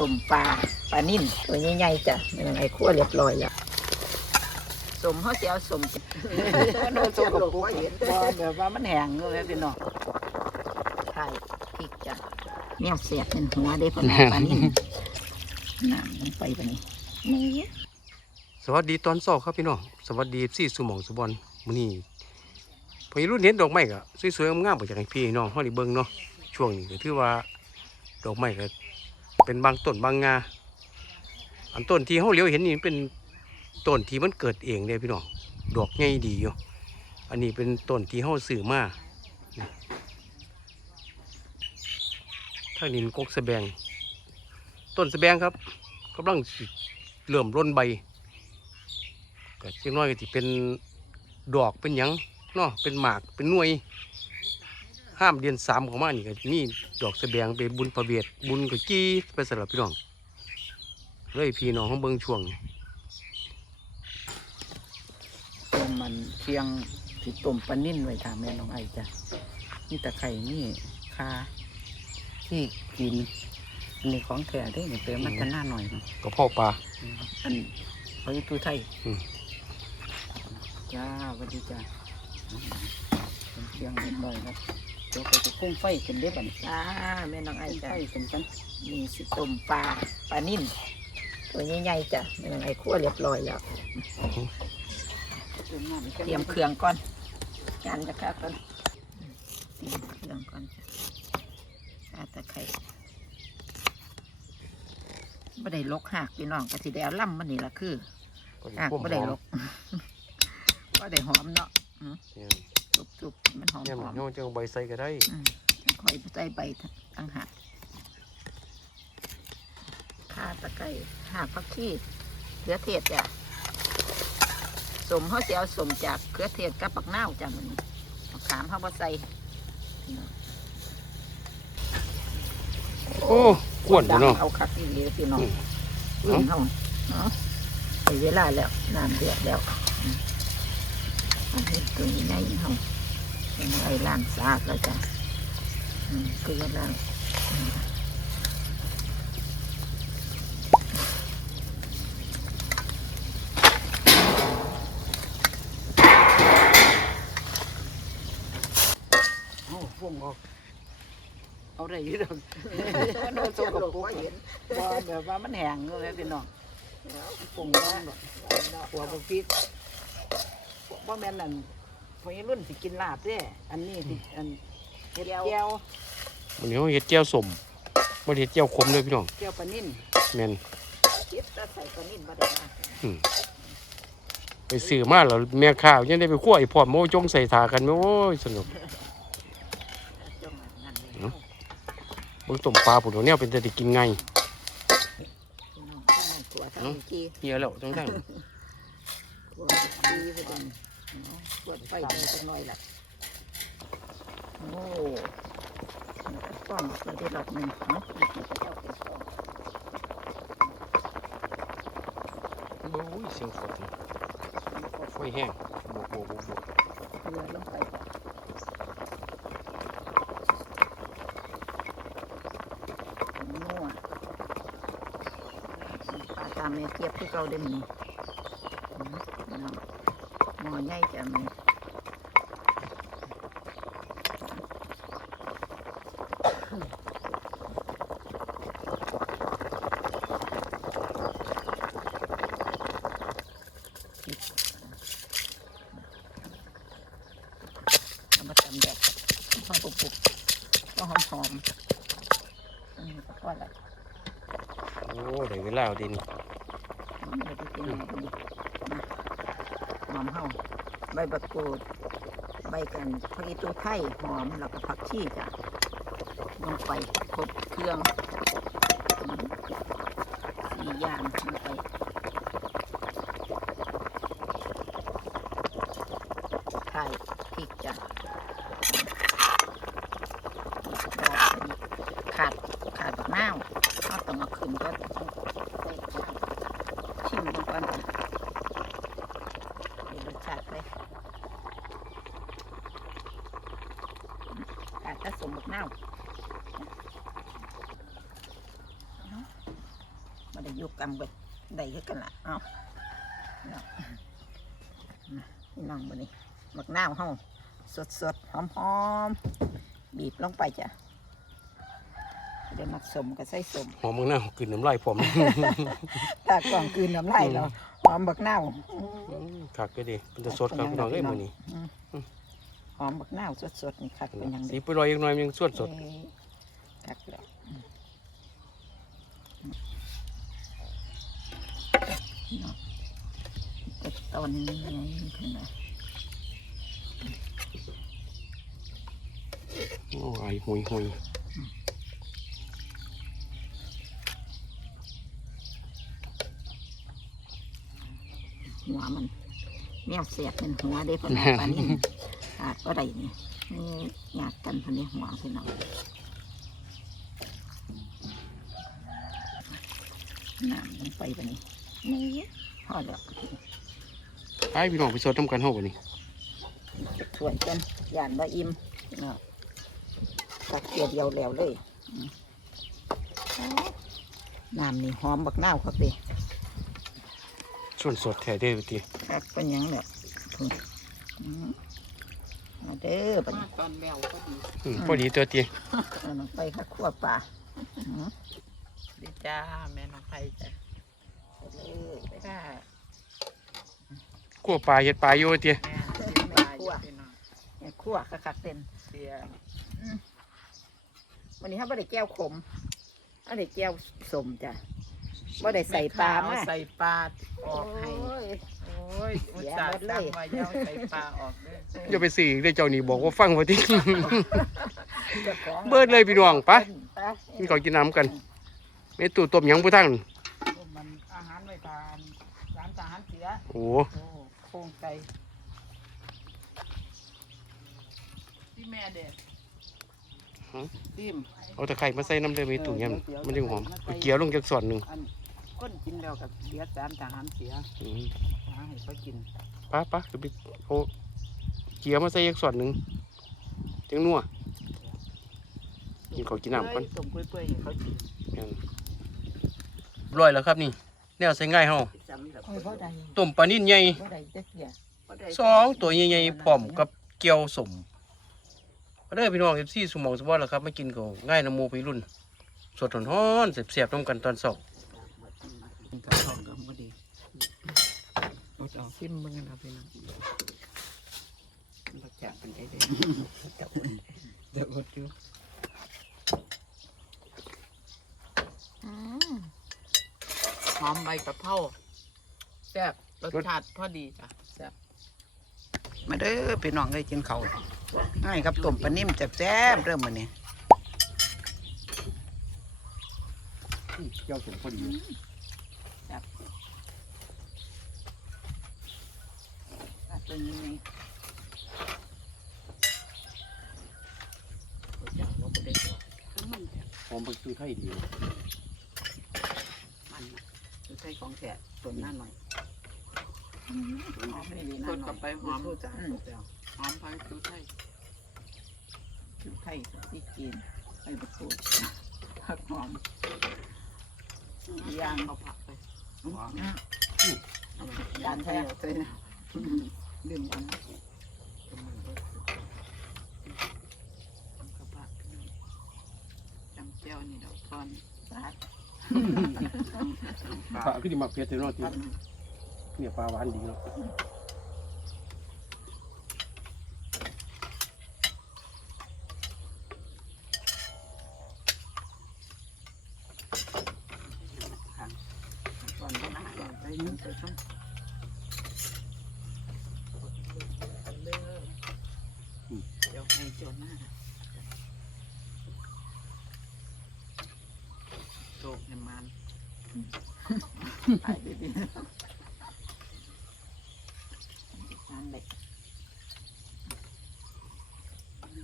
ต้มปลาปลานิ่นตัวใหญ่ๆจ้ะยังไงคั่วเรียบร้อยแล้วสมเขาจะเอาสมจ้ะโดนสมกับกูเห็นบ่แบบว่ามันแห้งเลยพี่น้องไข่พริกจ้ะเนี่ยเสียบเป็นหัวเด้พอนะปลานิ่นน้ำลงไปปะนี่นี่สวัสดีตอนเช้าครับพี่น้องสวัสดีซี่สุหมองสุบอลมื้อนี้พอรุ่นเห็นดอกไม้ก็สวยๆงามๆบ่จากให้พี่น้องเฮาได้เบิ่งเนาะช่วงนี้ก็ถือว่าดอกไม้ก็ เป็นบางต้นบางงาอันต้นที่เฮาเลี้ยวเห็นนี่เป็นต้นที่มันเกิดเองเด้พี่น้องดอกใหญ่ดีอยู่อันนี้เป็นต้นที่เฮาซื้อมานี่ถ้านินกกสะแบง ต้นสะแบงครับกำลังเริ่มร่นใบก็เล็กน้อยก็ที่เป็นดอกเป็นหยังเนาะเป็นหมากเป็นหน่วย ห้ามเดือนสามของมานี่ก็มีดอกสะแบงไปบุญประเวทบุญก็กี้ไปสำหรับพี่น้องเลยพี่น้องของเบิ่งช่วงนี้ต้มมันเคียงที่ต้มปลานิ่นไว้ทาแม่น้องไอจ้ะนี่ตะไคร่นี่คาที่กินอันนี้ของแท้ได้เนี่ยเติมมันจะหน้าหน่อยเนาะกระเพาะปลาอันพระยุตุไทยอืม จ้าสวัสดีจ้าเป็นเชียงเรียบร้อยครับ เดี๋ยวไปจะพุ่งไฟกันเด้อบัดนจ้าแม่น้องไอ้จ้าไฟกันกันมีสิต้มปลาปลานิ่นตัวใหญ่ๆจ้ะแม่น้องไอ้คั่วเรียบร้อยแล้ว เตรียมเครื่องก่อนจานจะข้าก่อนเตรียมเครื่องก่อนจ้ะข้าตะไคร้ไม่ได้ลกหักพี่น้องก็สิได้เอาล่ำมันนี่ละคืออะพวกก็หได้อมลก ก็ได้หอมเนาะ เนี่ย จุบๆมันหอมเนี่ยหมัอนมเฮาจะเอาใบใส่ก็ได้คอยใส่ใบตั้งหากข่าตะไคร้หากผักชีเขือเทศจ้ะสมเขาจะเอาสมจากเขือเทศกับปักนาวจ้ะมันมะขามเขาบ่ใส่ โอ้กวนอยู่เนาะ เอาคักอีหลีพี่น้องอืมอืมเขาเนาะไปเวลาแล้วน้ำเดือดแล้วอืมอันนี้ตัวนี้ไงเขา เป็นไอ้ล้างสะอาดแล้วจ้ะอืมเกลือล้างอืมโอ้พวกเอาเอาได้อยี่ดอกโดนสกปรกเห็นบ่แบบว่ามันแห้งเลยพี่น้องปรุงน้องหัวบกพริกว่าแม่นนั่น พอรุ่นสิกินลาบเด้อันนี้สิอันเฮ็ดแก้ววันนี้เฮาเฮ็ดแจ่วสมบ่ได้เฮ็ดแจ่วขมเลยพี่น้องแก้วปลานิ่นแม่นคิดแต่ใส่ปลานิ่นบ่ได้มาไปซื้อมาแล้วแม่ข้าวยังได้ไปคั่วไอ้พร้อมโมจงใส่ถากันแม่โอ้ยสนุกจ้องนั่นเลยเนาะเบิ่งต้มปลาพุ่นเอาแนวเป็นแต่ได้กินไงพี่น้องข้างในตัวทั้งกี้เฮียแล้วจังซั่นตัวกี้ไปตรง ปวดไฟเลยจังน้อยล่ะโอ้ป้อมตัวที่หลอดหนึ่งเนาะเจ้าเป็นป้อมโอ้ยเสียงฝนไฟแห้งบวกบวกบวกบวกเรือลงไปนัวปลาตามแม่เทียบที่เราได้มี หม้อใหญ่จะมีเอามาตำแดดหอมปุบๆก็หอมหอมๆอันนี้ก็พอละโอ้ได้เวลาเอาดิน หอมไปที่กินหอมดีนะหอมเฮาใบบักกูดใบกันพริกอีตูไทยหอมแล้วก็ผักชีจ้ะลงไปครบเครื่องสี่อย่างลงไปไข่พริกจ้ะขาดขาดบักนาวเขาต้องเอาขึ้นก็ชิมก่อนจ้ะเดี๋ยวรสชาติเลย อาจจะสมบักเน่าวมาได้อยุกกรรมกันได้คือกันละเอาเนาะพี่น้องมานี่บักนาวเฮาสดสดๆหอมหอมๆบีบลงไปจ้ะเดี๋ยวมักสมก็ใส่สมหอมมึงหน้ากินน้ำลายผมตากล่องคืนน้ำลายเราหอมบักนาวคักก็ดีเป็นจะสดครับพี่น้องเอ้ยมื้อนี้ อืมหอมบักนาวสดๆนี่คักเป็นหยังสีดีไปลอยอีกหน่อยมันยังสดสดเอ้ยคักแล้วอืมเนาะแต่ตอนนี้ไงขึ้นมาโอ้ยหุยหุยหัวมันแมวเสียบเป็นหัวเด้พนเอาปลานิ่น ขาดก็ได้นี่นี่อยากกันพนนี้หัวพี่น้องน้ำลงไปปะนี่นี่พอแล้วไปพี่น้องไปสดน้ำกันเฮาบ่นี่จะถ้วยกันยานว่าอิ่มเนาะตักเกียเดียวแล้วเลยอืมน้ำนี่หอมบักนาวครับเด้ส่วนสดแท้เด้อติครับเป็นหยังเนี่ยพุ่นอืมมา เด้อบัดนี้ตอนแมวก็ดีอืมพอดีตัวติเอาลงไปค่ะขั่วปลาอืมดีจ้าแม่น้องไผ่จ้ะไปเลยไปค่ะคั่วปลาเฮ็ดปลาอยู่ติแม่กินปลาอยู่พี่น้องเนี่ยขั่วคักๆเต็นเสียวันนี้เขาไม่ได้แก้วขมเขาได้แก้วสมจ้ะ ไม่ได้ใส่ปลามาใส่ปลาออกให้โอ้ยโอ้ยอุตส่าห์เสียหมดเลยสั่งไว้อยาวใส่ปลาออกเด้ออย่าไปซื้ออีกได้อเจ้านี่บอกว่าฟังว่าติเจ้าของเบิดเลยพี่น้องไปไปกินข้าวกินน้ำกันแม่ตู่ต้มหยังบ่ทังมันอาหารไว้ทานร้านทหารเสีย โอ้โอ้โครงไก่ที่แม่เด็ดซิมเอาตะไคร้มาใส่น้ำเด้อแม่ตู่ยามมันจึงหอมเอาเกี๊ยวลงจักส่วนหนึงอัน คนกินแล้วกับเสียจานทหารเสียอืมหาให้เขากินป้าป้าก็ไปเอาเกี๊ยวมาใส่จักส่วนหนึงจังนัว กินข้าวกินน้ำก่อนต้มเปื่อยๆให้เขากินร้อยแล้วครับนี่แนวใส่ง่ายเฮาจำแบบโอ้ยบ่ได้ต้มปลานิ่นใหญ่บ่ได้จะเกลียสองตัวใหญ่ๆพร้อมกับเกี๊ยวสมมาเด้อพี่น้อง FC สมองสมบัติแล้วครับมากินก็ง่ายน้ำหมูไปรุ่น สดร้อนๆเสียบๆน้ำกันตอนเช้า กับทองกับพอดีอด เอาซิมเบิ่งกันเอาไปนะบ่จักเป็นได้เด้อเดี๋ยวอดอยู่อืมหอมใบกะเพราแซ่บรสชาติพอดีจ้ะแซ่บมาเด้อพี่น้องได้กินข้าวง่ายกับต้มปลานิ่มแซ่บๆเริ่มมื้อนี้เกี๊ยวสมพอดี ตัวนี้ไง อยากว่าบ่ได้ตัว หอ มผักชีไทยดีมันน่ะคือใช้ของแท้ตัวหน้าหน่อยหอมไม่ดีสนะดกับไปหอมจ้ะหอมพังคือไทยคือไข่ที่กินไข่บะตูผักหอมย่างเอาผักไปหอมย่างแท้ใส่ดื่มกันจำเจ้านี่ดอกทอน สาด ปลาคือดีมักเผ็ดเนาะติเนี่ยปลาหวานดีเนาะ ก่อนก็น่าไปนึ่งไปช่องเดี๋ยวให้จนหน้าโต กเนี่ยมันไข่ดีๆทานเด็ก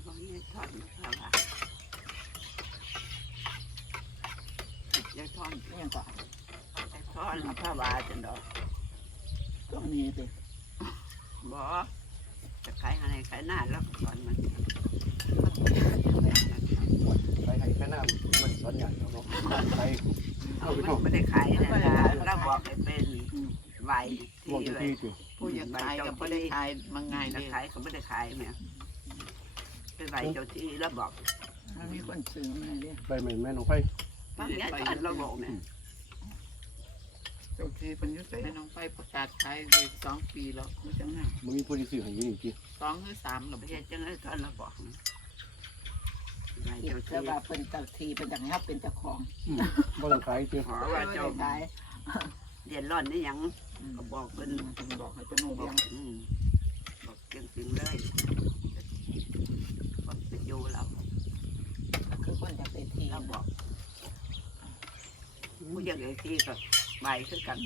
เขาเนี่ยทอดมาค่ะว่ะยายทอดนี่ยังก่อนทอดมาผ้าวาจันดอกตรงนี้สิบ่จะขายอะไรขายหน้าแล้วก่อนมัน หมด ไปให้แค่น้ำมันส อนใหญ่เนาะไปเอาเอาไปมันเนาะไม่ได้ขายนะนะเราบอกให้เป็นไหวพวกที่ที่เลยที่ผู้อยากขายก็บ่ได้ขายมันง่ายนัเลกยขายเขาไม่ได้ขายแม่ไปไหวเจ้าที่แล้วบอกมันมีคนซื้อมาเด้ไปแม่แม่น้องไฟบางอย่างตอนเราบอกแม่เจ้าที่เป็นอยุติให้น้องไปประกาศขายได้สองปีแล้วมันจังไงมันมีผู้ที่ซื้อให้อยี่นี่ที่สองหรือสามหรือไม่ไม่ใช่ใช่จังเลยตอนเราบอกไห วเจ้าแต่ที่ว่าเป็นเจ้าทีเป็นจังฮับเป็นเจ้าของอืมบ่ต้องขายที่ขอว่าเจ้าได้เดือดร้อนนี่ยังก็บอกเป็นเป็นบอกให้เป็นโนบเบีอยกงอืมบอกจริงๆเลยบอกจะอยู่เราคือคนจะเป็นทีเราบอกผู้อยากได้ที่ก็ไหวคือกัน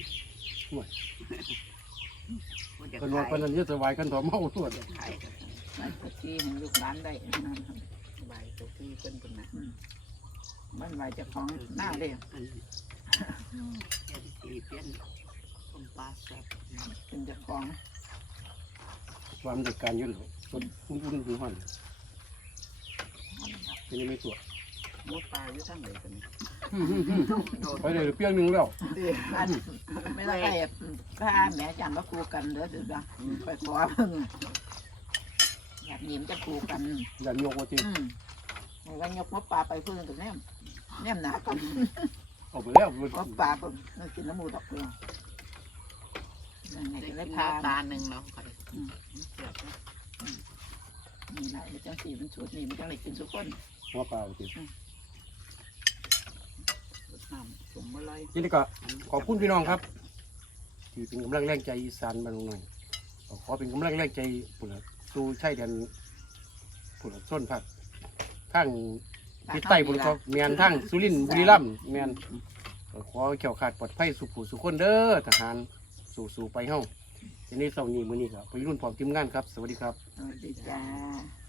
ผู้อยากกันว่าขายปานนั้นจะสบายกันต่อเมาตัวเดียวขายมันทีให้ลูกหลานได้ ใบเจ้าที่เป็นคนนะมันไหวจะของหน้าเลยอันนี้เปลี่ยนที่เปลี่ยนต้มปลาแซ่บเป็นเจ้าของความจัดการอยู่แล้วคนอุ่นๆคือหันเป็นยังไม่ตัวหมูปลาอยู่ทั้งไหนกันไปเลยเปียงหนึงแล้วอันไม่ได้ไปถ้าแม่จันว่าครูกันเด้อเดี๋ยวนะไปขอเพิ่งอยากหยิมจะครูกันยันโยกว่าที่อืม วันยกมะปลาไปเพิ่งกับแนมแนมหนากันเอาไปแล้วมะปลาเพิ่งนั่นกินน้ำมูดอกเปลือนั่นไงได้จะได้กินพาตาหนึ่งเสียบนะนี่แหละมันจังสีมันชุดนี่มันจังเลยกินทุกคนหัวปลาที่น้มอะไรทีนี้ก็ขอบคุณพี่น้องครับที่เป็นกำลังแรงใจอีสานบ้านหน่อยขอเป็นกำลังแรงใจปุ่นละสู่ชายแดนปุ่นส้นผัก ทั้งทิศใต้ปุ่นก็แมนทั้งสุรินทร์บุรีรัมย์แมนก็ขอเขียวขาดปลอดภัยสุขผู้สุขคนเด้อทหารสู่สู่ไปเฮ้าทีนี้เสาร์นี้มื้อนี้ครับไปรุ่นพร้อมทีมงานครับ สวัสดีครับ สวัสดีจ้า